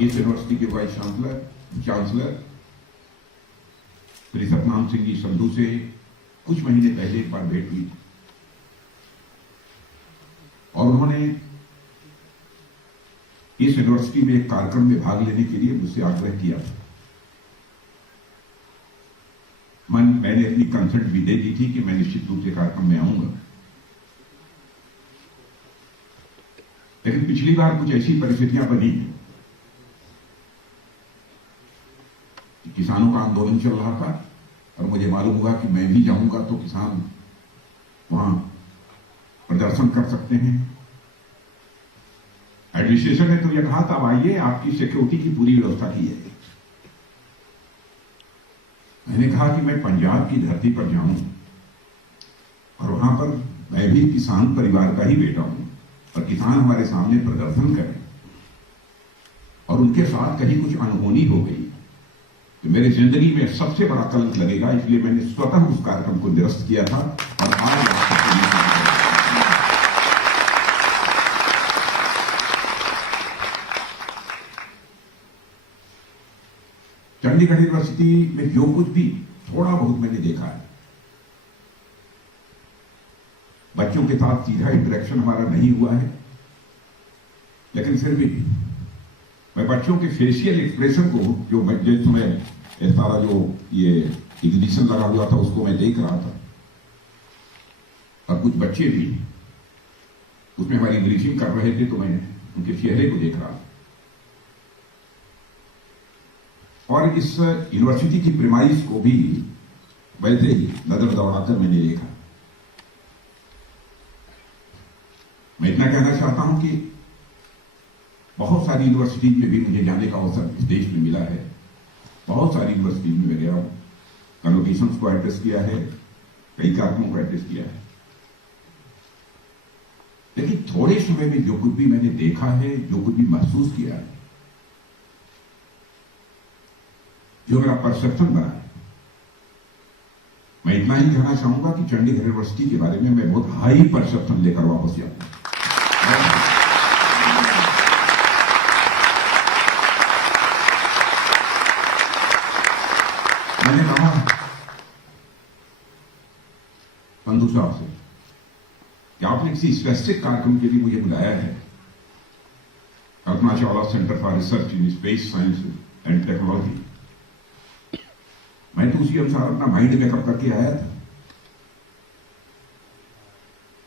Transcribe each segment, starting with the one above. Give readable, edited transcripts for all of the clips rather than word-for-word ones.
इस यूनिवर्सिटी के vice chancellor Shri Satnam Singh ji Sandhu से कुछ महीने पहले एक बार भेंट हुई और उन्होंने इस यूनिवर्सिटी में एक कार्यक्रम में भाग लेने के लिए मुझसे आग्रह किया था। मैंने अपनी कंसर्ट भी दे दी थी कि मैं निश्चित रूप से कार्यक्रम में आऊंगा, लेकिन पिछली बार कुछ ऐसी परिस्थितियां बनी कि किसानों का आंदोलन चल रहा था और मुझे मालूम हुआ कि मैं भी जाऊंगा तो किसान वहां प्रदर्शन कर सकते हैं। एडमिनिस्ट्रेशन ने तो यह कहा था, अब आइए, आपकी सिक्योरिटी की पूरी व्यवस्था की है। मैंने कहा कि मैं पंजाब की धरती पर जाऊं और वहां पर मैं भी किसान परिवार का ही बेटा हूं और किसान हमारे सामने प्रदर्शन करें और उनके साथ कहीं कुछ अनहोनी हो गई तो मेरी जिंदगी में सबसे बड़ा कलंक लगेगा। इसलिए मैंने स्वतः उस कार्यक्रम को निरस्त किया था और आज चंडीगढ़ यूनिवर्सिटी में जो कुछ भी थोड़ा बहुत मैंने देखा है, बच्चों के साथ सीधा इंटरेक्शन हमारा नहीं हुआ है, लेकिन फिर भी मैं बच्चों के फेशियल एक्सप्रेशन को, जो जिस समय सारा जो ये एग्जीबिशन लगा हुआ था उसको मैं देख रहा था और कुछ बच्चे भी उसमें हमारी ब्रीफिंग कर रहे थे तो मैं उनके चेहरे को देख रहा था और इस यूनिवर्सिटी की प्रीमाइस को भी वैसे ही नजर दौड़ाकर मैंने देखा। मैं इतना कहना चाहता हूं कि बहुत सारी यूनिवर्सिटी में भी मुझे जाने का अवसर इस देश में मिला है। बहुत सारी यूनिवर्सिटी में मैं गया हूं, कन्वोकेशंस को एड्रेस किया है, कई कार्यक्रमों को एड्रेस किया है, लेकिन थोड़े समय में जो कुछ भी मैंने देखा है, जो कुछ भी महसूस किया है, जो मेरा परसेप्शन बना है, मैं इतना ही कहना चाहूंगा कि चंडीगढ़ यूनिवर्सिटी के बारे में मैं बहुत हाई परसेप्शन लेकर वापस जाऊंगा। मैंने कहा संधू साहब से कि आपने किसी स्पेसिफिक कार्यक्रम के लिए मुझे बुलाया है, Kalpana Chawla centre for research in space science and technology. मैं तो उसी अनुसार अपना माइंड मेकअप करके आया था,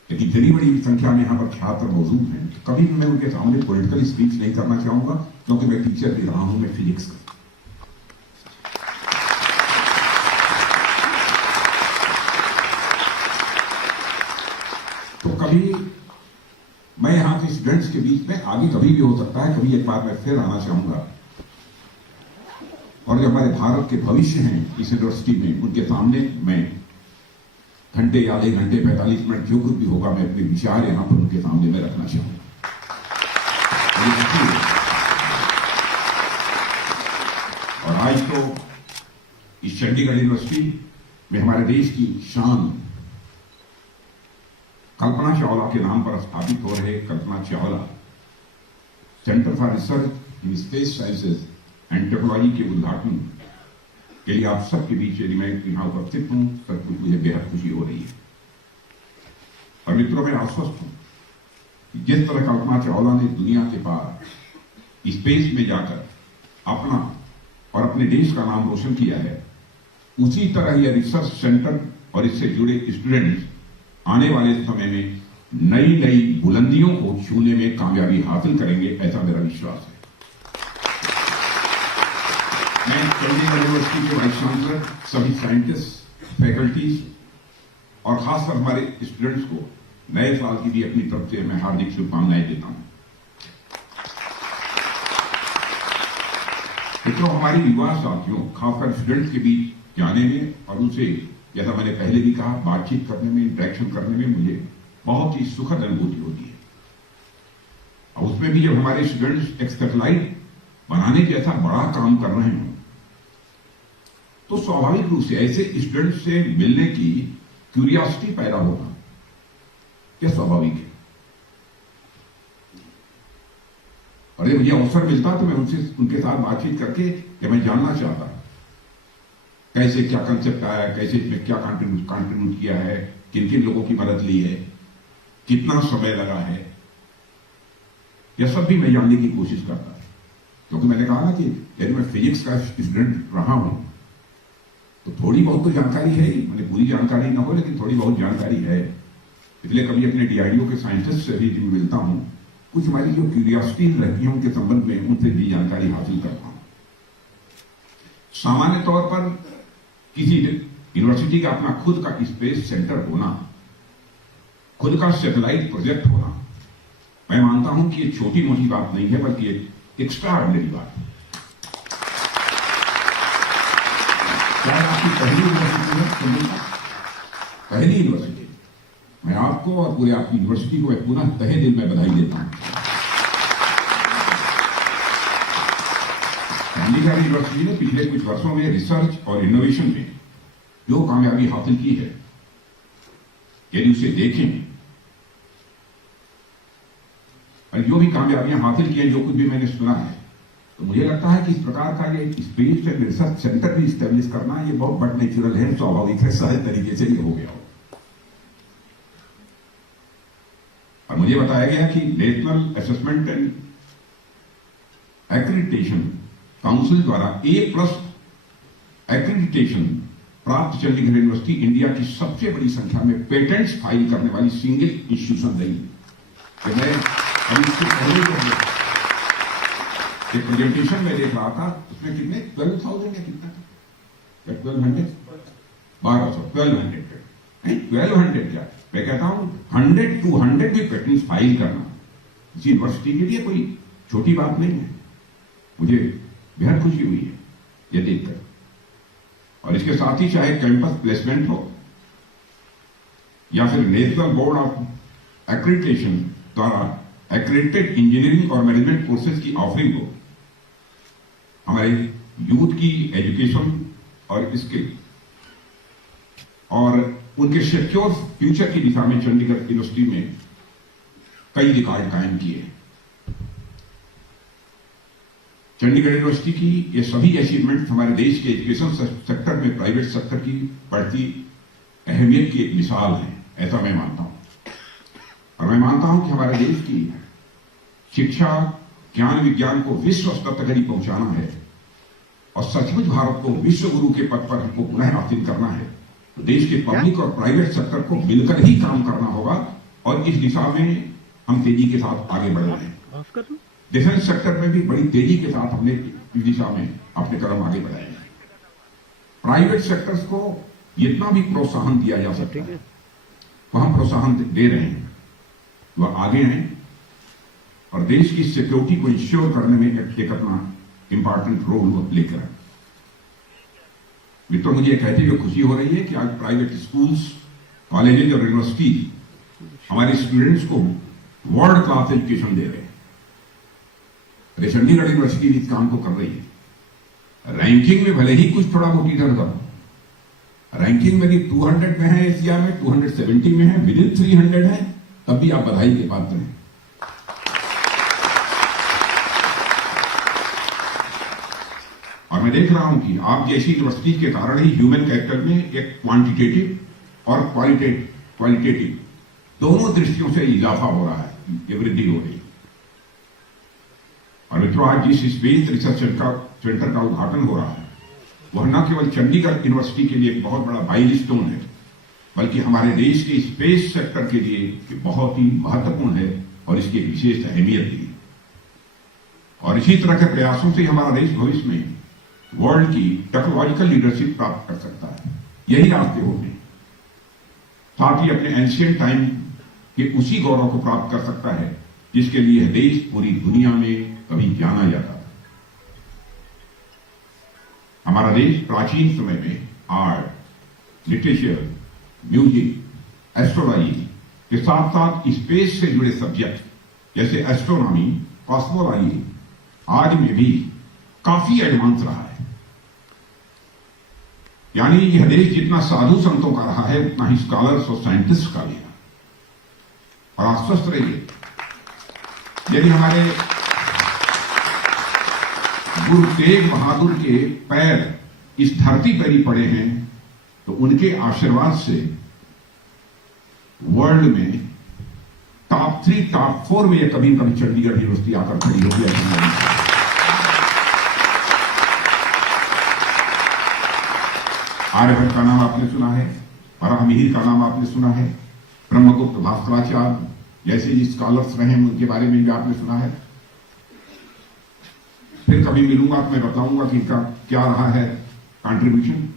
लेकिन इतनी बड़ी संख्या में यहां पर छात्र मौजूद हैं, कभी भी मैं उनके सामने पॉलिटिकल स्पीच नहीं करना चाहूंगा, क्योंकि मैं टीचर भी रहा हूं, मैं फिजिक्स का। तो कभी मैं यहां के स्टूडेंट्स के बीच में, आगे कभी भी हो सकता है, कभी एक बार मैं फिर आना चाहूंगा और जो हमारे भारत के भविष्य हैं इस यूनिवर्सिटी में, उनके सामने मैं घंटे या आधे घंटे 45 मिनट जो कुछ भी होगा, मैं अपने विचार यहां पर उनके सामने में रखना चाहूंगा। और आज तो इस चंडीगढ़ यूनिवर्सिटी में हमारे देश की शान कल्पना चावला के नाम पर स्थापित हो रहे Kalpana Chawla centre for research in space sciences and technology के उद्घाटन के लिए आप सबके बीच यदि मैं यहां उपस्थित हूं, सचमुच मुझे बेहद खुशी हो रही है। और मित्रों, मैं आश्वस्त हूं कि जिस तरह कल्पना चावला ने दुनिया के पार स्पेस में जाकर अपना और अपने देश का नाम रोशन किया है, उसी तरह यह रिसर्च सेंटर और इससे जुड़े स्टूडेंट्स आने वाले समय में नई नई बुलंदियों को छूने में कामयाबी हासिल करेंगे, ऐसा मेरा विश्वास है। मैं चंडीगढ़ यूनिवर्सिटी के वाइस चांसलर, सभी साइंटिस्ट, फैकल्टीज और खासकर हमारे स्टूडेंट्स को नए साल की भी अपनी तरफ से मैं हार्दिक शुभकामनाएं देता हूं। मित्रों, हमारे युवा साथियों, खासकर स्टूडेंट्स के बीच जाने में और उनसे, जैसा मैंने पहले भी कहा, बातचीत करने में, इंटरेक्शन करने में मुझे बहुत ही सुखद अनुभूति होती है। और उसमें भी जब हमारे स्टूडेंट्स एक सैटेलाइट बनाने जैसा बड़ा काम कर रहे हों, तो स्वाभाविक रूप से ऐसे स्टूडेंट से मिलने की क्यूरियोसिटी पैदा होना क्या स्वाभाविक है। और जब मुझे अवसर मिलता तो मैं उनके साथ बातचीत करके कि मैं जानना चाहता कैसे क्या कंसेप्ट आया, कैसे इसमें क्या कंट्रीब्यूट किया है, किन किन लोगों की मदद ली है, कितना समय लगा है, यह सब भी मैं जानने की कोशिश करता है। क्योंकि मैंने कहा ना कि यदि मैं फिजिक्स का स्टूडेंट रहा हूं तो थोड़ी बहुत तो जानकारी है ही, मैंने पूरी जानकारी ना हो लेकिन थोड़ी बहुत जानकारी है। इसलिए कभी अपने डीआरडीओ के साइंटिस्ट से भी मिलता हूं, कुछ हमारी जो क्यूरियोसिटी रहती है उनके संबंध में उनसे भी जानकारी हासिल करता हूं। सामान्य तौर पर किसी यूनिवर्सिटी का अपना खुद का स्पेस सेंटर होना, खुद का सैटेलाइट प्रोजेक्ट होना, मैं मानता हूं कि ये छोटी मोटी बात नहीं है बल्कि एक एक्स्ट्रा ऑर्डिनरी बात है। शायद आपकी पहली यूनिवर्सिटी है, पहली यूनिवर्सिटी। मैं आपको और पूरे आपकी यूनिवर्सिटी को पुनः तहे दिल में बधाई देता हूं। चंडीगढ़ यूनिवर्सिटी ने पिछले कुछ वर्षों में रिसर्च और इनोवेशन में जो कामयाबी हासिल की है, यदि उसे देखें और जो भी कामयाबियां हासिल की हैं, जो कुछ भी मैंने सुना है, तो मुझे लगता है कि इस प्रकार का ये स्पेस एंड रिसर्च सेंटर भी स्टैब्लिश करना ये बहुत बड़ा नेचुरल है, स्वाभाविक है, सहज तरीके से ये हो गया हो। और मुझे बताया गया कि national assessment and accreditation council द्वारा A+ एक्रेडिटेशन प्राप्त चंडीगढ़ यूनिवर्सिटी इंडिया की सबसे बड़ी संख्या में पेटेंट्स फाइल करने वाली सिंगल इंस्टीट्यूशन रही। मैं अभी इससे पहले जो एक प्रेजेंटेशन में देख रहा था, उसमें कितने 12,000 या कितना था, 1200 1200 क्या, मैं कहता हूं 100-200 भी पेटेंट्स फाइल करना इस यूनिवर्सिटी के लिए कोई छोटी बात नहीं है। मुझे बेहद खुशी हुई है ये देखकर। और इसके साथ ही चाहे कैंपस प्लेसमेंट हो या फिर नेशनल बोर्ड ऑफ एक्रेडिटेशन द्वारा एक्रेडिटेड इंजीनियरिंग और मैनेजमेंट कोर्सेज की ऑफरिंग हो, हमारे यूथ की एजुकेशन और इसके और उनके सिक्योर फ्यूचर की दिशा में चंडीगढ़ यूनिवर्सिटी में कई रिकॉर्ड कायम किए। चंडीगढ़ यूनिवर्सिटी की ये सभी अचीवमेंट हमारे देश के एजुकेशन सेक्टर में प्राइवेट सेक्टर की बढ़ती अहमियत की एक मिसाल है, ऐसा मैं मानता हूं। और मैं मानता हूं कि हमारे देश की शिक्षा, ज्ञान विज्ञान को विश्व स्तर तक यदि पहुंचाना है और सचमुच भारत को विश्व गुरु के पद पर हमको पुनः हासिल करना है, तो देश के पब्लिक और प्राइवेट सेक्टर को मिलकर ही काम करना होगा। और इस दिशा में हम तेजी के साथ आगे बढ़ रहे हैं। डिफेंस सेक्टर में भी बड़ी तेजी के साथ हमने इस दिशा में अपने कदम आगे बढ़ाए हैं। प्राइवेट सेक्टर्स को जितना भी प्रोत्साहन दिया जा सकता है वह हम प्रोत्साहन दे रहे हैं, वह आगे हैं और देश की सिक्योरिटी को इंश्योर करने में एक अपना इंपॉर्टेंट रोल वो प्ले करें। मित्रों, मुझे कहते हुए खुशी हो रही है कि आज प्राइवेट स्कूल्स, कॉलेजेज और यूनिवर्सिटी हमारे स्टूडेंट्स को वर्ल्ड क्लास एजुकेशन दे रहे हैं। चंडीगढ़ यूनिवर्सिटी इस काम को कर रही है। रैंकिंग में भले ही कुछ थोड़ा बहुत इधर उधर, रैंकिंग में भी 200 में है, एशिया में 270 में है, विदिन 300 है, तब भी आप बधाई के पात्र हैं। और मैं देख रहा हूं कि आप जैसी यूनिवर्सिटी के कारण ही ह्यूमन कैपिटल में एक क्वांटिटेटिव और क्वालिटेटिव दोनों दृष्टियों से इजाफा हो रहा है, ये वृद्धि हो रही है। और मित्रों, आज जिस स्पेस रिसर्च सेंटर का उद्घाटन हो रहा है वह न केवल चंडीगढ़ यूनिवर्सिटी के लिए एक बहुत बड़ा माइलस्टोन है, बल्कि हमारे देश के स्पेस सेक्टर के लिए बहुत ही महत्वपूर्ण है और इसकी एक विशेष अहमियत भी। और इसी तरह के प्रयासों से हमारा देश भविष्य में वर्ल्ड की टेक्नोलॉजिकल लीडरशिप प्राप्त कर सकता है। यही रास्ते होंगे, साथ ही अपने एंशिएंट टाइम के उसी गौरव को प्राप्त कर सकता है जिसके लिए देश पूरी दुनिया में कभी जाना जाता था। हमारा देश प्राचीन समय में आर्ट, लिटरेचर, म्यूजिक, एस्ट्रोलॉजी के साथ साथ स्पेस से जुड़े सब्जेक्ट जैसे एस्ट्रोनॉमी, कॉस्मोलॉजी आज में भी काफी एडवांस रहा है। यानी यह देश जितना साधु संतों का रहा है उतना ही स्कॉलर्स और साइंटिस्ट का भी है। और आश्वस्त रहिए, यदि हमारे गुरु तेग बहादुर के पैर इस धरती पर ही पड़े हैं, तो उनके आशीर्वाद से वर्ल्ड में टॉप 3, टॉप 4 में कभी कभी चंडीगढ़ यूनिवर्सिटी आकर खड़ी होगी। आर्यभट्ट का नाम आपने सुना है, वराहमिहिर का नाम आपने सुना है, ब्रह्मगुप्त, भास्कराचार्य जैसे जी स्कॉलर्स रहे हैं उनके बारे में भी आपने सुना है। फिर कभी मिलूंगा तो मैं बताऊंगा कि इनका क्या रहा है कंट्रीब्यूशन।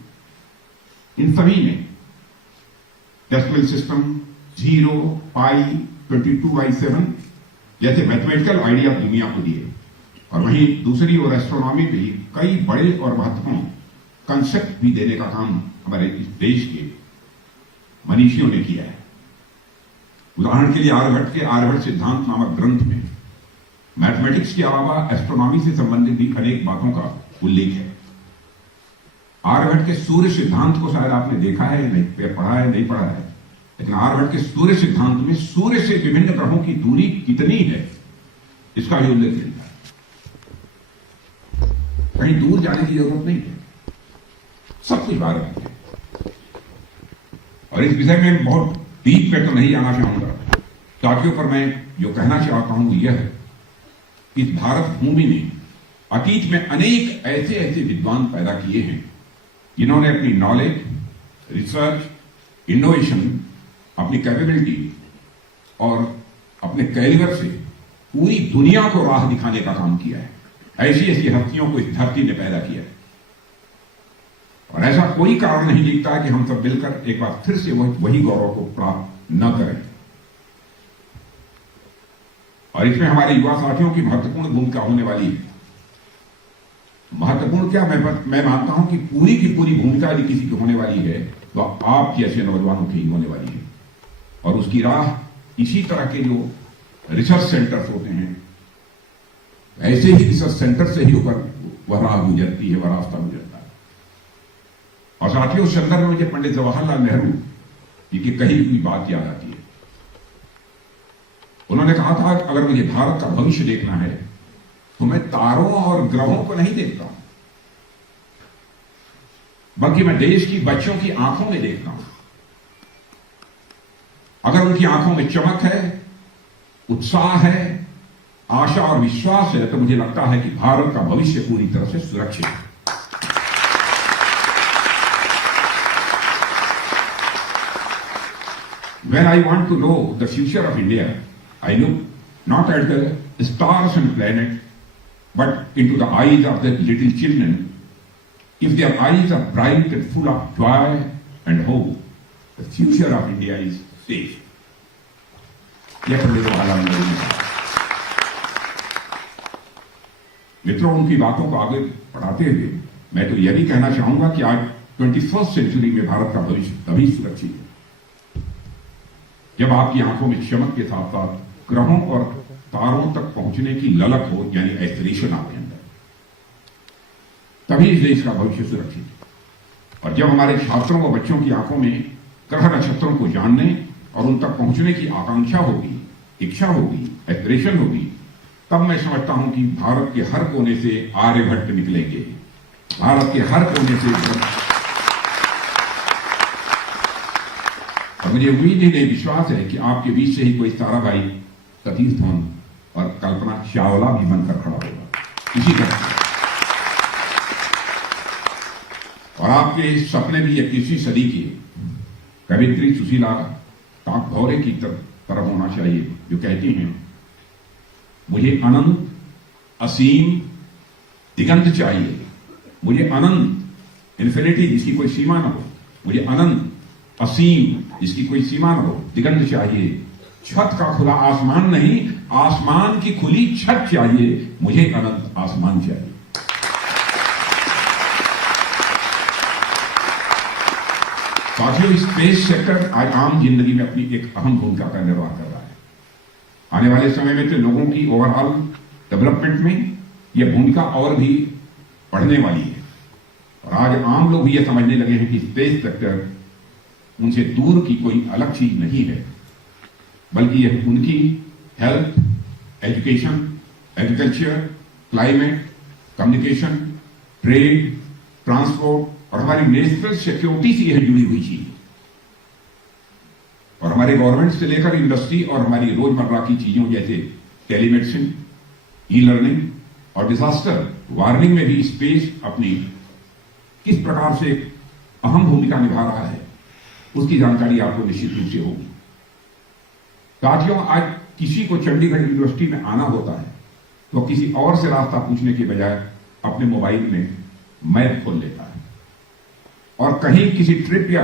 इन सभी में डेसिमल सिस्टम, 0, पाई, 22/7 जैसे मैथमेटिकल आइडिया दुनिया को दिए, और वहीं दूसरी ओर एस्ट्रोनॉमी भी कई बड़े और महत्वपूर्ण कंसेप्ट भी देने का काम हमारे इस देश के मनीषियों ने किया है। उदाहरण के लिए आर्यभट्ट के आर्यभट्ट सिद्धांत नामक ग्रंथ में मैथमेटिक्स के अलावा एस्ट्रोनॉमी से संबंधित भी अनेक बातों का उल्लेख है। आर्यभट्ट के सूर्य सिद्धांत को शायद आपने देखा है, नहीं पढ़ा है, नहीं पढ़ा है, लेकिन आर्यभट्ट के सूर्य सिद्धांत में सूर्य से विभिन्न ग्रहों की दूरी कितनी है इसका भी उल्लेख मिलता है। कहीं दूर जाने की जरूरत नहीं है, सब कुछ आर्यभट्ट है। और इस विषय में बहुत डीप में तो नहीं जाना चाहूंगा, साथियों, पर मैं जो कहना चाहता हूं यह है कि इस भारत भूमि ने अतीत में अनेक ऐसे ऐसे विद्वान पैदा किए हैं जिन्होंने अपनी नॉलेज, रिसर्च, इनोवेशन, अपनी कैपेबिलिटी और अपने कैरियर से पूरी दुनिया को राह दिखाने का काम किया है। ऐसी ऐसी हस्तियों को इस धरती ने पैदा किया है, और ऐसा कोई कारण नहीं दिखता है कि हम सब मिलकर एक बार फिर से वही गौरव को प्राप्त न करें। और इसमें हमारे युवा साथियों की महत्वपूर्ण भूमिका होने वाली है। महत्वपूर्ण क्या, मैं मानता हूं कि पूरी की पूरी भूमिका यदि किसी की होने वाली है तो आप जैसे नौजवानों की ही होने वाली है। और उसकी राह इसी तरह के जो रिसर्च सेंटर्स होते हैं, ऐसे ही रिसर्च सेंटर से ही ऊपर वह राह गुजरती है, वह रास्ता गुजरता है। और साथियों, उस संदर्भ में मुझे पंडित जवाहरलाल नेहरू जी की कही हुई बात याद आती है। उन्होंने कहा था, अगर मुझे भारत का भविष्य देखना है तो मैं तारों और ग्रहों को नहीं देखता हूं, बल्कि मैं देश की बच्चों की आंखों में देखता हूं। अगर उनकी आंखों में चमक है, उत्साह है, आशा और विश्वास है, तो मुझे लगता है कि भारत का भविष्य पूरी तरह से सुरक्षित है। When I want to know the future of India, I look not at the stars and planets, but into the eyes of the little children. If their eyes are bright and full of joy and hope, the future of India is safe. यह पंडित जवाहरलाल नेहरू ने कहा। मित्रों, उनकी बातों को आगे बढ़ाते हुए मैं तो यह भी कहना चाहूंगा कि आज 21st सेंचुरी में भारत का भविष्य तभी सुरक्षित है जब आपकी आंखों में चमक के साथ साथ ग्रहों और तारों तक पहुंचने की ललक हो, यानी एस्पिरेशन आपके अंदर, तभी इस देश का भविष्य सुरक्षित है। और जब हमारे छात्रों व बच्चों की आंखों में ग्रह नक्षत्रों को जानने और उन तक पहुंचने की आकांक्षा होगी, इच्छा होगी, एस्पिरेशन होगी, तब मैं समझता हूं कि भारत के हर कोने से आर्यभट्ट निकलेंगे। भारत के हर कोने से, और मुझे उम्मीद ही नहीं, विश्वास है कि आपके बीच से ही कोई ताराबाई, सतीश धवन और कल्पना चावला भी बनकर खड़ा होगा इसी तरह। और आपके सपने भी 21वीं सदी की कवित्री सुशीला ताकभौरे की तरह होना चाहिए, जो कहती हैं, मुझे अनंत, असीम, दिगंत चाहिए। मुझे अनंत, इन्फिनिटी, जिसकी कोई सीमा न हो। मुझे अनंत, असीम, जिसकी कोई सीमा न हो, दिगंत चाहिए। छत का खुला आसमान नहीं, आसमान की खुली छत चाहिए। मुझे अनंत आसमान चाहिए। साथियों, स्पेस सेक्टर आज आम जिंदगी में अपनी एक अहम भूमिका का निर्वाह कर रहा है। आने वाले समय में तो लोगों की ओवरऑल डेवलपमेंट में यह भूमिका और भी बढ़ने वाली है। और आज आम लोग भी यह समझने लगे हैं कि स्पेस सेक्टर उनसे दूर की कोई अलग चीज नहीं है, बल्कि यह उनकी health, education, agriculture, climate, communication, trade, transport और हमारी नेशनल सिक्योरिटी से यह जुड़ी हुई चीज, और हमारे गवर्नमेंट से लेकर इंडस्ट्री और हमारी रोजमर्रा की चीजों जैसे टेलीमेडिसिन, ई लर्निंग और डिजास्टर वार्निंग में भी स्पेस अपनी किस प्रकार से अहम भूमिका निभा रहा है, उसकी जानकारी आपको निश्चित रूप से होगी। साथियों, आज किसी को चंडीगढ़ यूनिवर्सिटी में आना होता है तो किसी और से रास्ता पूछने के बजाय अपने मोबाइल में मैप खोल लेता है, और कहीं किसी ट्रिप या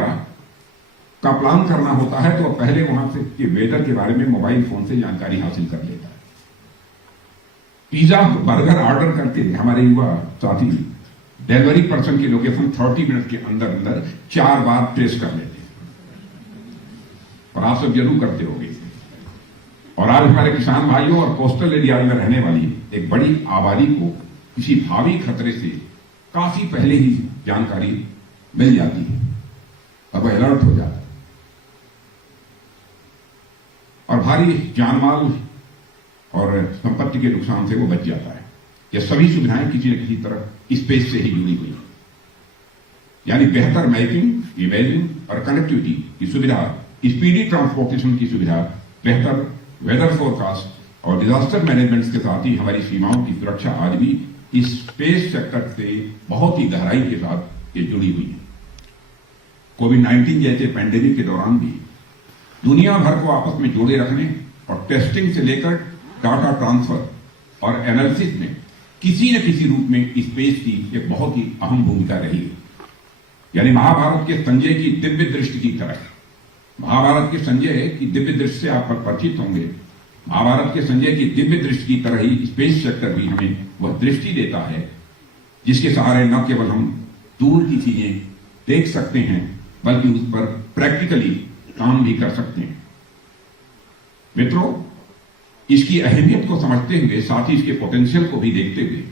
का प्लान करना होता है तो पहले वहां से के वेदर के बारे में मोबाइल फोन से जानकारी हासिल कर लेता है। पिज्जा बर्गर ऑर्डर करके हमारे युवा साथी डिलीवरी पर्सन की लोकेशन 30 मिनट के अंदर अंदर 4 बार ट्रेस कर लेते हैं, और आप सब जरूर करते होंगे। और आज हमारे किसान भाइयों और कोस्टल एरिया में रहने वाली एक बड़ी आबादी को किसी भावी खतरे से काफी पहले ही जानकारी मिल जाती है और वह अलर्ट हो जाता है, और भारी जानमाल और संपत्ति के नुकसान से वो बच जाता है। ये सभी सुविधाएं किसी न किसी तरह स्पेस से ही जुड़ी हुई है, यानी बेहतर मैपिंग, इमेजिंग और कनेक्टिविटी की सुविधा, स्पीडी ट्रांसपोर्टेशन की सुविधा, बेहतर वेदर फोरकास्ट और डिजास्टर मैनेजमेंट के साथ ही हमारी सीमाओं की सुरक्षा आज भी इस स्पेस सेक्टर से बहुत ही गहराई के साथ ये जुड़ी हुई है। कोविड-19 जैसे पैंडेमिक के दौरान भी दुनिया भर को आपस में जोड़े रखने और टेस्टिंग से लेकर डाटा ट्रांसफर और एनालिसिस में किसी न किसी रूप में स्पेस की एक बहुत ही अहम भूमिका रही है। यानी महाभारत के संजय की दिव्य दृष्टि की तरह, महाभारत के संजय की दिव्य दृष्टि से आप परिचित होंगे, महाभारत के संजय की दिव्य दृष्टि की तरह ही स्पेस सेक्टर भी हमें वह दृष्टि देता है जिसके सहारे न केवल हम दूर की चीजें देख सकते हैं बल्कि उस पर प्रैक्टिकली काम भी कर सकते हैं। मित्रों, इसकी अहमियत को समझते हुए, साथ ही इसके पोटेंशियल को भी देखते हुए,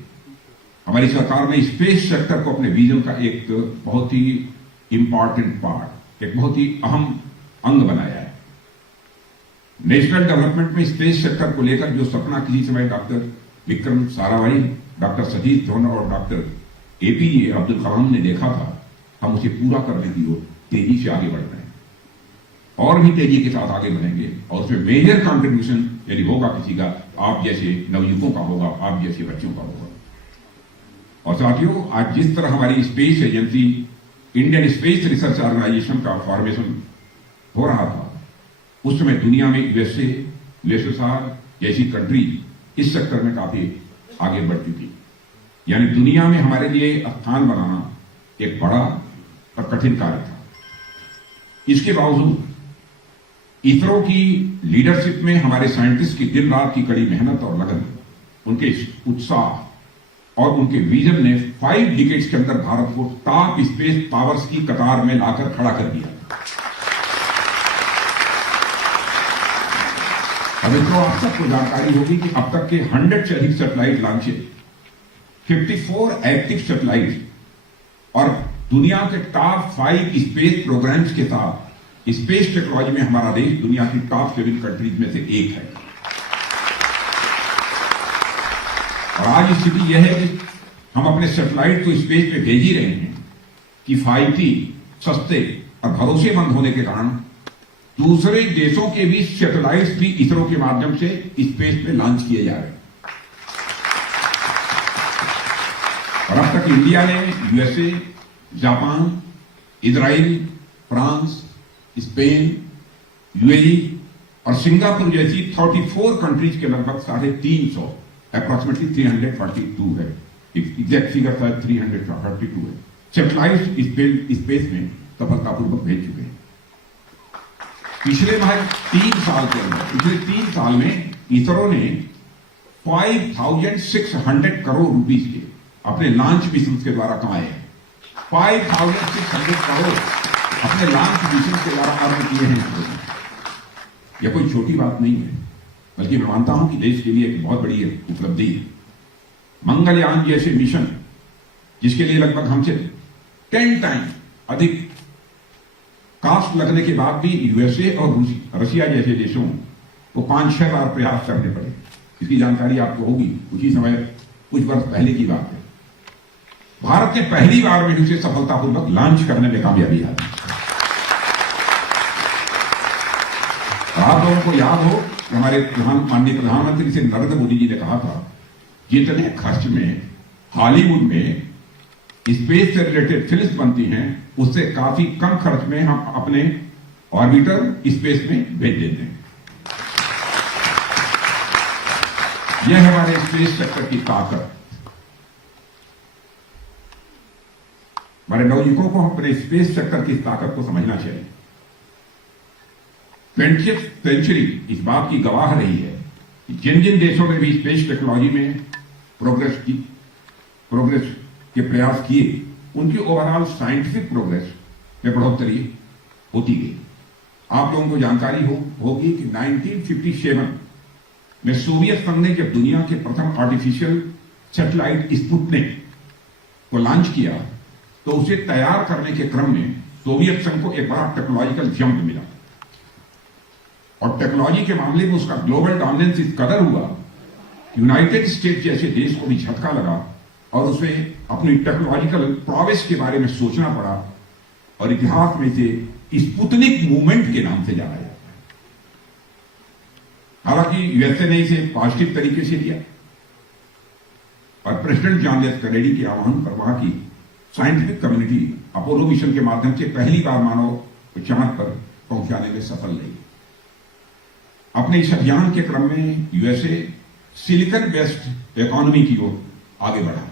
हमारी सरकार ने स्पेस सेक्टर को अपने विजन का एक बहुत ही इंपॉर्टेंट पार्ट, एक बहुत ही अहम अंग बनाया है। नेशनल डेवलपमेंट में स्पेस सेक्टर को लेकर जो सपना किसी समय डॉक्टर विक्रम साराभाई, डॉक्टर सतीश धवन और डॉक्टर एपीजे अब्दुल कलाम ने देखा था, हम उसे पूरा करने की ओर तेजी से आगे बढ़ रहे हैं और भी तेजी के साथ आगे बढ़ेंगे, और उसमें मेजर कंट्रीब्यूशन यदि होगा किसी का, आप जैसे नवयुवकों का होगा, आप जैसे बच्चों का होगा। और साथियों, आज जिस तरह हमारी space agency Indian Space Research Organisation का फॉर्मेशन हो रहा था, उस समय दुनिया में यूएसएसआर जैसी कंट्री इस सेक्टर में काफी आगे बढ़ चुकी, यानी दुनिया में हमारे लिए स्थान बनाना एक बड़ा और कठिन कार्य था। इसके बावजूद इसरो की लीडरशिप में हमारे साइंटिस्ट की दिन रात की कड़ी मेहनत और लगन, उनके उत्साह और उनके विजन ने 5 डिकेड्स के अंदर भारत को टॉप स्पेस पावर्स की कतार में लाकर खड़ा कर दिया। अब मित्रों, आप सबको जानकारी होगी कि अब तक के 100 से अधिक सैटेलाइट लॉन्चेज, 54 एक्टिव सैटेलाइट और दुनिया के टॉप 5 स्पेस प्रोग्राम्स के साथ स्पेस टेक्नोलॉजी में हमारा देश दुनिया की टॉप 7 कंट्रीज में से एक है। और आज स्थिति यह है कि हम अपने सैटेलाइट को स्पेस में भेज ही रहे हैं कि किफायती, सस्ते और भरोसेमंद होने के कारण दूसरे देशों के भी सैटेलाइट्स भी इसरो के माध्यम से स्पेस में लॉन्च किए जा रहे हैं। और अब तक इंडिया ने USA, Japan, Israel, France, Spain, UAE और सिंगापुर जैसी 34 कंट्रीज के लगभग 350, अप्रोक्सीमेटली 342 है, एग्जैक्ट फिगर था 342 है, सैटेलाइट स्पेस में सफलतापूर्वक भेज चुके हैं। पिछले 3 साल के अंदर, पिछले 3 साल में इसरो ने 5,600 करोड़ रुपीस के अपने लॉन्च मिशन के द्वारा कमाए हैं। 5,600 करोड़ अपने लॉन्च मिशन के द्वारा अर्न किए हैं। यह कोई छोटी बात नहीं है, बल्कि मैं मानता हूं कि देश के लिए एक बहुत बड़ी उपलब्धि है। मंगलयान जैसे मिशन, जिसके लिए लगभग हमसे 10 टाइम अधिक कास्ट लगने के बाद भी यूएसए और रशिया जैसे देशों को 5-6 बार प्रयास करने पड़े। इसकी जानकारी आपको होगी। उसी समय कुछ वर्ष पहले की बात है, भारत ने पहली बार में उसे सफलतापूर्वक लॉन्च करने में कामयाबी हासिल की। आप लोगों को याद हो कि हमारे माननीय प्रधानमंत्री श्री नरेंद्र मोदी जी ने कहा था, जितने खर्च में हॉलीवुड में स्पेस से रिलेटेड फिल्म बनती हैं, उससे काफी कम खर्च में हम अपने ऑर्बिटर स्पेस में भेज देते हैं। यह है हमारे स्पेस सेक्टर की ताकत। हमारे नवयुवकों को अपने स्पेस सेक्टर की ताकत को समझना चाहिए। 20वीं सेंचुरी इस बात की गवाह रही है कि जिन जिन देशों ने भी स्पेस टेक्नोलॉजी में प्रोग्रेस के प्रयास किए, उनकी ओवरऑल साइंटिफिक प्रोग्रेस में बढ़ोतरी होती गई। आप लोगों को जानकारी होगी कि 1957 में सोवियत संघ ने जब दुनिया के प्रथम आर्टिफिशियल सैटेलाइट स्पुतनिक को लॉन्च किया, तो उसे तैयार करने के क्रम में सोवियत संघ को एक बड़ा टेक्नोलॉजिकल जंप मिला और टेक्नोलॉजी के मामले में उसका ग्लोबल डोमिनेंस इस कदर हुआ, यूनाइटेड स्टेट्स जैसे देश को भी झटका लगा और उसे अपनी टेक्नोलॉजिकल प्रोग्रेस के बारे में सोचना पड़ा और इतिहास में इसे स्पुतनिक मूवमेंट के नाम से जाना जाता है। हालांकि यूएसए ने इसे पॉजिटिव तरीके से लिया और प्रेसिडेंट जॉन एफ कैनेडी के आह्वान पर वहां की साइंटिफिक कम्युनिटी अपोलो मिशन के माध्यम से पहली बार मानव को चांद पर पहुंचाने में सफल रही। अपने इस अभियान के क्रम में यूएसए सिलिकॉन बेस्ड इकोनॉमी की ओर आगे बढ़ा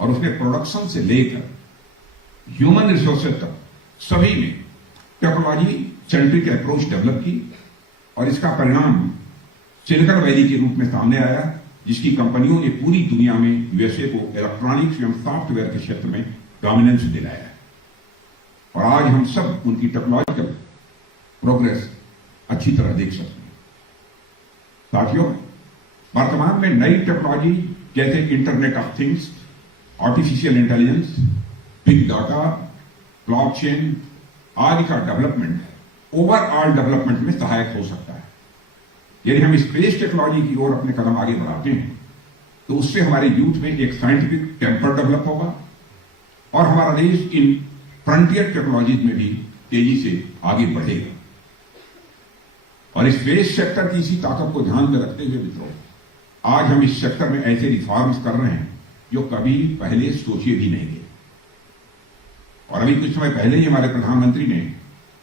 और उसने प्रोडक्शन से लेकर ह्यूमन रिसोर्सेज तक सभी में टेक्नोलॉजी सेंट्रिक अप्रोच डेवलप की और इसका परिणाम सिलिकॉन वैली के रूप में सामने आया, जिसकी कंपनियों ने पूरी दुनिया में यूएसए को इलेक्ट्रॉनिक्स एवं सॉफ्टवेयर के क्षेत्र में डोमिनेंस दिलाया और आज हम सब उनकी टेक्नोलॉजिकल प्रोग्रेस अच्छी तरह देख सकते हैं। साथियों, वर्तमान में नई टेक्नोलॉजी जैसे internet of things, artificial intelligence, big data, blockchain आदि का डेवलपमेंट ओवरऑल डेवलपमेंट में सहायक हो सकता है। यदि हम स्पेस टेक्नोलॉजी की ओर अपने कदम आगे बढ़ाते हैं, तो उससे हमारे यूथ में एक साइंटिफिक टेम्पर डेवलप होगा और हमारा देश इन फ्रंटियर टेक्नोलॉजीज में भी तेजी से आगे बढ़ेगा। और स्पेस सेक्टर की इसी ताकत को ध्यान में रखते हुए मित्रों, आज हम इस सेक्टर में ऐसे रिफॉर्म्स कर रहे हैं जो कभी पहले सोचे भी नहीं गए। और अभी कुछ समय पहले ही हमारे प्रधानमंत्री ने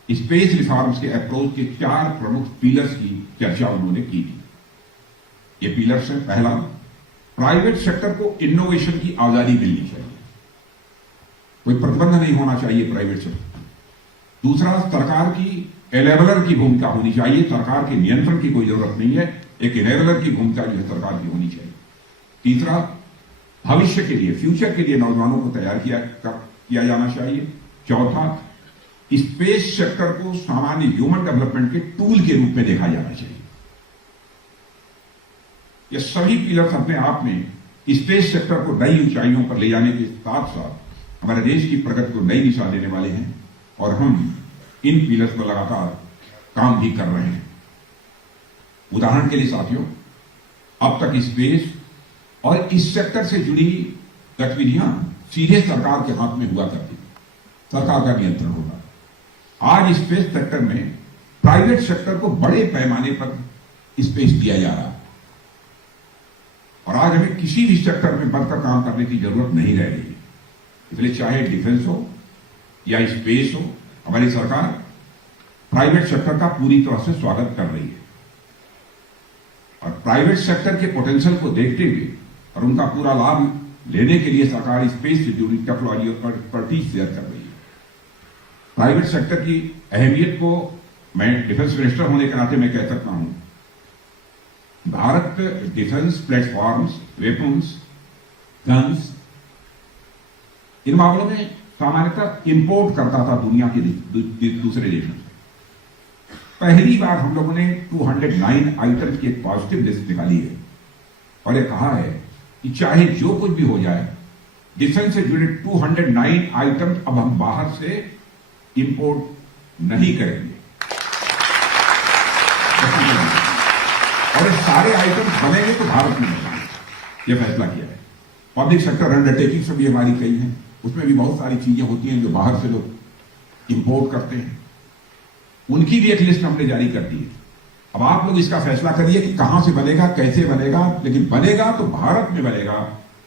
स्पेस रिफॉर्म्स के अप्रोच के 4 प्रमुख पिलर्स की चर्चा उन्होंने की थी। ये पिलर्स है, पहला, प्राइवेट सेक्टर को इनोवेशन की आजादी मिलनी चाहिए, कोई प्रतिबंध नहीं होना चाहिए प्राइवेट सेक्टर। दूसरा, सरकार की एनेबलर की भूमिका होनी चाहिए, सरकार के नियंत्रण की कोई जरूरत नहीं है, एक एनेबलर की भूमिका जो है सरकार की होनी चाहिए। तीसरा, भविष्य के लिए, फ्यूचर के लिए नौजवानों को तैयार किया जाना चाहिए। चौथा, स्पेस सेक्टर को सामान्य ह्यूमन डेवलपमेंट के टूल के रूप में देखा जाना चाहिए। ये सभी पिलर्स अपने आप में स्पेस सेक्टर को नई ऊंचाइयों पर ले जाने के साथ साथ हमारे देश की प्रगति को नई दिशा देने वाले हैं और हम इन पिलर्स पर लगातार काम भी कर रहे हैं। उदाहरण के लिए साथियों, अब तक स्पेस और इस सेक्टर से जुड़ी गतिविधियां सीधे सरकार के हाथ में हुआ करती थी, सरकार का नियंत्रण होगा। आज स्पेस सेक्टर में प्राइवेट सेक्टर को बड़े पैमाने पर स्पेस दिया जा रहा है और आज हमें किसी भी सेक्टर में बढ़कर काम करने की जरूरत नहीं रह गई। इसलिए चाहे डिफेंस हो या स्पेस हो, हमारी सरकार प्राइवेट सेक्टर का पूरी तरह से स्वागत कर रही है और प्राइवेट सेक्टर के पोटेंशियल को देखते हुए और उनका पूरा लाभ लेने के लिए सरकार स्पेस से जुड़ी टेक्नोलॉजी और एक्सपर्टीज शेयर कर रही है। प्राइवेट सेक्टर की अहमियत को मैं डिफेंस मिनिस्टर होने के नाते मैं कह सकता हूं, Bharat defence platforms, weapons, guns, इन मामलों में सामान्यतः इंपोर्ट करता था दुनिया के दूसरे देशों से। पहली बार हम लोगों ने 209 आइटम्स की एक पॉजिटिव लिस्ट निकाली है और ये कहा है कि चाहे जो कुछ भी हो जाए, डिफेंस से जुड़े 209 आइटम्स अब हम बाहर से इंपोर्ट नहीं करेंगे और ये सारे आइटम्स बनेंगे तो भारत में बनेंगे, ये फैसला किया है। पब्लिक सेक्टर अंडरटेकिंग्स भी हमारी कई हैं, उसमें भी बहुत सारी चीजें होती हैं जो बाहर से लोग इंपोर्ट करते हैं, उनकी भी एक लिस्ट हमने जारी कर दी है। अब आप लोग इसका फैसला करिए कि कहां से बनेगा, कैसे बनेगा, लेकिन बनेगा तो भारत में बनेगा,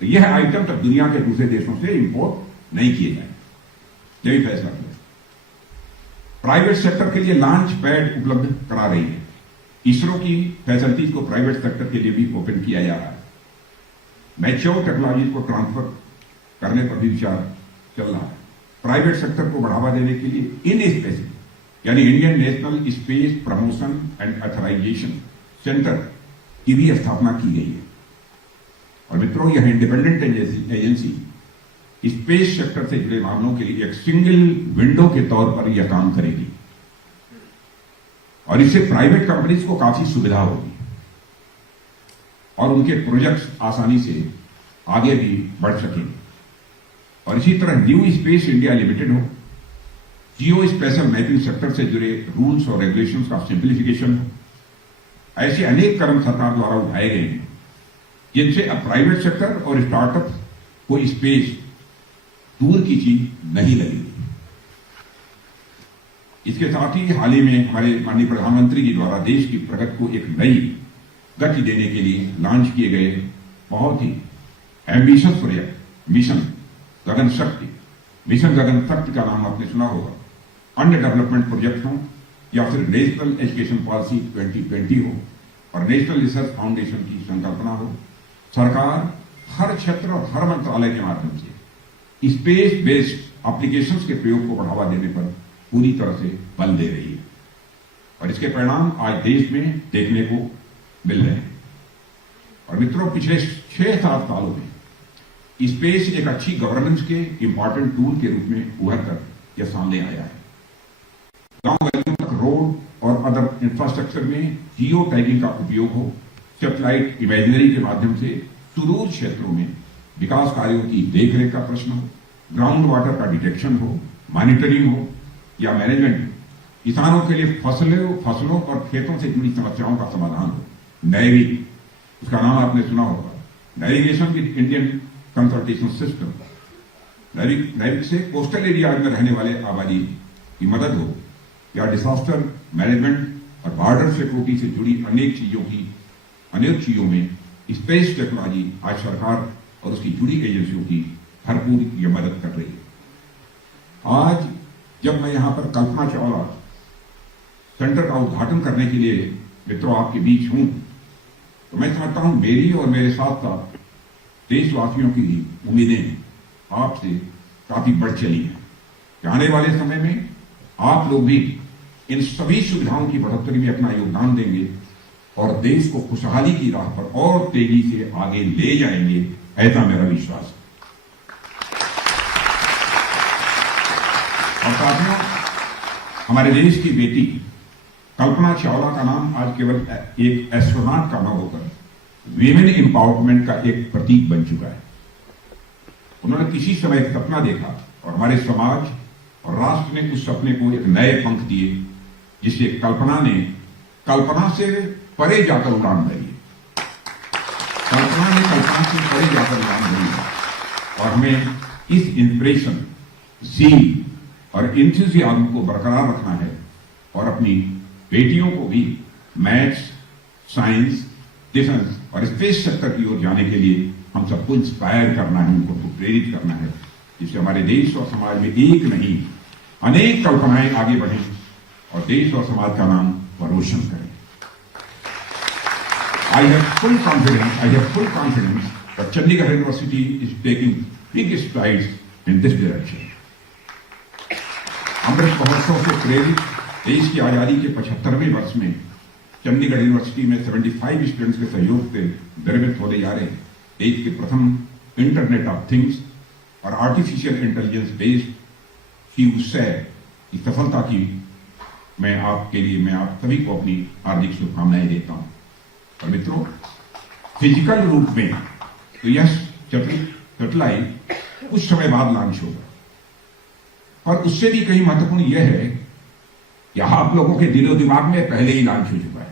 तो यह आइटम तब दुनिया के दूसरे देशों से इंपोर्ट नहीं किए जाए, यही फैसला किया। प्राइवेट सेक्टर के लिए लॉन्च पैड उपलब्ध करा रही है, इसरो की फैसिलिटीज को प्राइवेट सेक्टर के लिए भी ओपन किया जा रहा है। मैच्योर टेक्नोलॉजी को ट्रांसफर करने पर भी विचार चल रहा है। प्राइवेट सेक्टर को बढ़ावा देने के लिए इन स्पेस यानी Indian national space promotion and authorisation centre की भी स्थापना की गई है। और मित्रों, यह इंडिपेंडेंट एजेंसी स्पेस सेक्टर से जुड़े मामलों के लिए एक सिंगल विंडो के तौर पर यह काम करेगी और इससे प्राइवेट कंपनीज को काफी सुविधा होगी और उनके प्रोजेक्ट्स आसानी से आगे भी बढ़ सकेंगे। और इसी तरह न्यू स्पेस इंडिया लिमिटेड हो, जियो स्पेशल मैपिंग सेक्टर से जुड़े रूल्स और रेगुलेशंस का सिंप्लीफिकेशन हो, ऐसे अनेक कदम सरकार द्वारा उठाए गए हैं जिनसे अब प्राइवेट सेक्टर और स्टार्टअप को स्पेस दूर की चीज नहीं लगेगी। इसके साथ ही हाल ही में हमारे माननीय प्रधानमंत्री जी द्वारा देश की प्रगति को एक नई गति देने के लिए लॉन्च किए गए बहुत ही एम्बिशियस प्रोजेक्ट मिशन गगन शक्ति। मिशन गगन शक्ति का नाम आपने सुना होगा। अन्य डेवलपमेंट प्रोजेक्ट हो या फिर नेशनल एजुकेशन पॉलिसी 2020 हो और नेशनल रिसर्च फाउंडेशन की संकल्पना हो, सरकार हर क्षेत्र और हर मंत्रालय के माध्यम से स्पेस बेस्ड एप्लीकेशंस के प्रयोग को बढ़ावा देने पर पूरी तरह से बल दे रही है और इसके परिणाम आज देश में देखने को मिल रहे हैं। और मित्रों, पिछले 6-7 सालों में स्पेस एक अच्छी गवर्नेंस के इंपॉर्टेंट टूल के रूप में उभर कर यह सामने आया है। गांव गलियों तक रोड और अदर इंफ्रास्ट्रक्चर में जियो टैगिंग का उपयोग हो, सैटेलाइट इमेजनरी के माध्यम से सुदूर क्षेत्रों में विकास कार्यों की देखरेख का प्रश्न हो, ग्राउंड वाटर का डिटेक्शन हो, मॉनिटरिंग हो या मैनेजमेंट हो, किसानों के लिए फसलों और खेतों से जुड़ी समस्याओं का समाधान हो। नेविक, उसका नाम आपने सुना होगा, navigation with Indian consultation system. NavIC से कोस्टल एरिया में रहने वाले आबादी की मदद हो या डिजास्टर मैनेजमेंट और बॉर्डर सिक्योरिटी से जुड़ी अनेक चीजों में स्पेस टेक्नोलॉजी आज सरकार और उसकी जुड़ी एजेंसियों की भरपूर ये मदद कर रही है। आज जब मैं यहां पर कल्पना चावला सेंटर का उद्घाटन करने के लिए मित्रों आपके बीच हूं, तो मैं समझता हूं मेरी और मेरे साथ साथ देशवासियों की उम्मीदें आपसे काफी बढ़ चली हैं कि आने वाले समय में आप लोग भी इन सभी सुविधाओं की बढ़ोतरी में अपना योगदान देंगे और देश को खुशहाली की राह पर और तेजी से आगे ले जाएंगे, ऐसा मेरा विश्वास है। और साथियों, हमारे देश की बेटी कल्पना चावला का नाम आज केवल एक एस्ट्रोनॉट का न होकर वीमेन एम्पावरमेंट का एक प्रतीक बन चुका है। उन्होंने किसी समय एक सपना देखा और हमारे समाज और राष्ट्र ने उस सपने को एक नए पंख दिए, जिससे कल्पना से परे जाकर उड़ान भरी। कल्पना ने कल्पना से परे जाकर उड़ान भरी और हमें इस इंस्पिरेशन, ज़ील और एंथुसियाज्म को बरकरार रखना है और अपनी बेटियों को भी मैथ्स, साइंस, डिफेंस और स्पेस सेक्टर की ओर जाने के लिए हम सबको इंस्पायर करना है, उनको प्रेरित करना है, जिससे हमारे देश और समाज में एक नहीं अनेक कल्पनाएं आगे बढ़ें और देश और समाज का नाम रोशन करें। I have full confidence that Chandigarh University is taking big strides in this direction. Amrit Mahotsav से प्रेरित देश की आजादी के 75वें वर्ष में चंडीगढ़ यूनिवर्सिटी में 75 स्टूडेंट्स के सहयोग से निर्मित होने जा रहे देश के प्रथम इंटरनेट ऑफ थिंग्स और आर्टिफिशियल इंटेलिजेंस बेस्ड CuSat की सफलता की मैं आप सभी को अपनी हार्दिक शुभकामनाएं देता हूं। और मित्रों, फिजिकल रूप में तो यह सैटेलाइट कुछ समय बाद लॉन्च होगा, और उससे भी कहीं महत्वपूर्ण यह है कि आप लोगों के दिलो दिमाग में पहले ही लॉन्च हो चुका है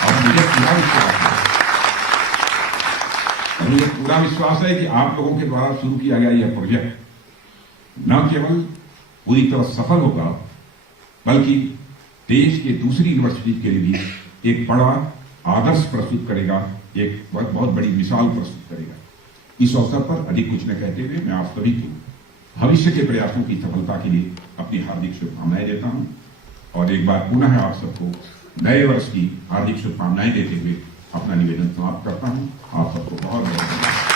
और मुझे पूरा विश्वास है कि आप लोगों के द्वारा शुरू किया गया यह प्रोजेक्ट न केवल पूरी तरह सफल होगा, बल्कि देश के दूसरी यूनिवर्सिटी के लिए भी एक बड़ा आदर्श प्रस्तुत करेगा, एक बहुत बड़ी मिसाल प्रस्तुत करेगा। इस अवसर पर अधिक कुछ न कहते हुए मैं आप सभी को भविष्य के प्रयासों की सफलता के लिए अपनी हार्दिक शुभकामनाएं देता हूं और एक बार पुनः आप सबको नए वर्ष की हार्दिक शुभकामनाएं देते हुए अपना निवेदन समाप्त करता हूं। आप सबको बहुत बहुत धन्यवाद।